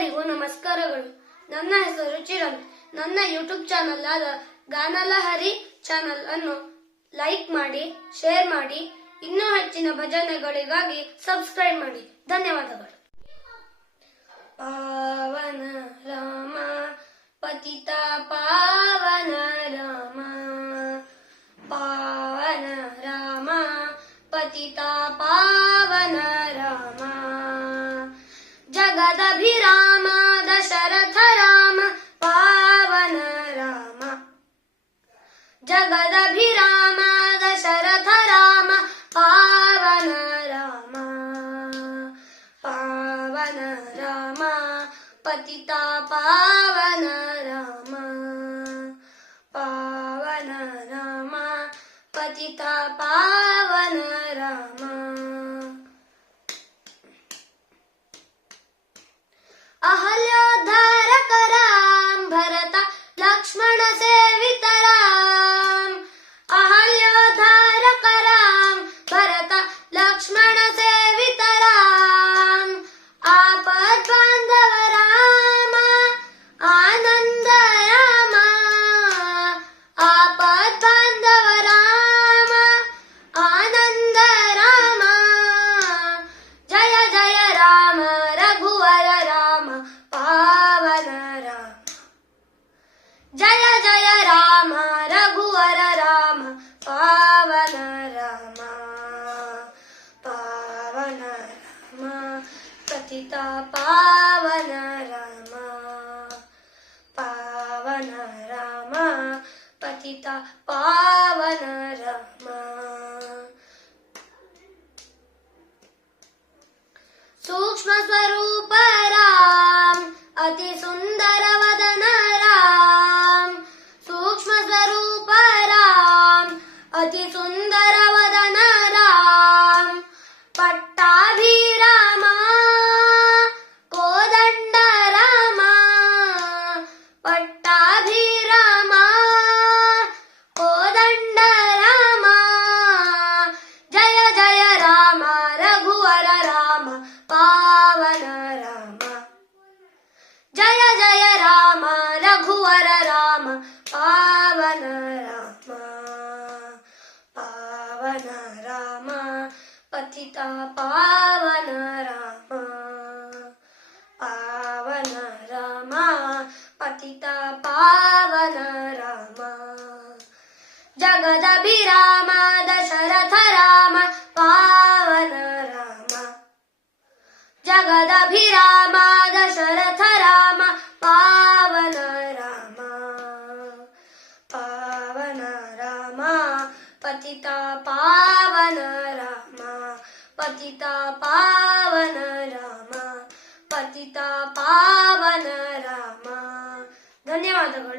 ಎಲ್ಲರಿಗೂ ನಮಸ್ಕಾರಗಳು. ನನ್ನ ಹೆಸರು ಚಿರಣ್. ನನ್ನ ಯೂಟ್ಯೂಬ್ ಚಾನಲ್ ಆದ ಗಾನಲಹರಿ ಚಾನಲ್ ಅನ್ನು ಲೈಕ್ ಮಾಡಿ, ಶೇರ್ ಮಾಡಿ, ಇನ್ನೂ ಹೆಚ್ಚಿನ ಭಜನೆಗಳಿಗಾಗಿ ಸಬ್ಸ್ಕ್ರೈಬ್ ಮಾಡಿ. ಧನ್ಯವಾದಗಳು. ಪಾವನ ರಾಮ ಪತಿತ ಪಾವನ ರಾಮ, ಪಾವನ ರಾಮ ಪತಿತ ಪಾವನ ರಾಮ, ಜಗದಭಿರಾಮ ದಶರಥ ರಾಮ ಪಾವನ ರಾಮ, ಜಗದಭಿರಾಮ ದಶರಥ ರಾಮ ಪಾವನ ರಾಮ, ಪಾವನ ರಾಮ ಪತಿತ ಪಾವನ ರಾಮ, ಪಾವನ ರಾಮ ಪತಿತ ಪಾವನ ರಾಮ. ಅಹಲ್ಯೋದ್ಧಾರಕ ರಾಮ್ ಭರತ ಲಕ್ಷ್ಮಣ ಸೇವಿತ ರಾಮ್, ಅಹಲ್ಯೋದ್ಧಾರಕ ರಾಮ್ ಭರತ ಲಕ್ಷ್ಮಣ ಸೇವಿತ ರಾಮ್, ಆಪದ್ ಬಾಂಧವ ರಾಮ ಆನಂದ ರಾಮ, ಆಪದ್ ಬಾಂಧವ ರಾಮ ಆನಂದ ರಾಮ, ಜಯ ಜಯ ರಾಮ ರಘುವರ ರಾಮ ಪಾವನ ರಾಮ, ಜಯ ಜಯ ರಾಮ ರಘುವರ ರಾಮ ಪಾವನ ರಾಮ, ಪಾವನ ರಾಮ ಪತಿತ ಪಾವನ ರಾಮ, ಪಾವನ ರಾಮ ಪತಿತ ಪಾವನ ರಾಮ. ಸೂಕ್ಷ್ಮ ಸ್ವರೂಪ ರಾಮ್ ಅತಿ ಸುಂದರ ವದನ ರಾಮ್, ಸೂಕ್ಷ್ಮ ಸ್ವರೂಪ ರಾಮ್ ಅತಿ ಸುಂದರ ವದನ ರಾಮ್, ಪಟ್ಟಾಭಿರಾಮ ಕೋದಂಡ ರಾಮ, ಪಟ್ಟಾಭಿರಾಮ ಕೋದಂಡ ರಾಮ, ಜಯ ಜಯ ರಾಮ ರಘುವರ ರಾಮ ಪಾವನ ರಾಮ, ಜಯ ಜಯ ರಾಮ ರಘುವರ ರಾಮ ಪಾವನ ರಾಮ, ಪಾವನ ರಾಮ ಪತಿತ ಪಾವನ ರಾಮ, ಪಾವನ ರಾಮ ಪತಿತ ಪಾವನ ರಾಮ, ಜಗದಭಿರಾಮ ದಶರಥ ರಾಮ ಪಾವನ ರಾಮ, ಜಗದಭಿರಾಮ ದಶರಥ ರಾಮ ಪಾವನ ರಾಮ, ಪಾವನ ರಾಮ ಪತಿತ ಪಾವನ ರಾಮ, ಪತಿತ ಪಾವನ ರಾಮ, ಪತಿತ ಪಾವನ ರಾಮ. ಧನ್ಯವಾದಗಳು.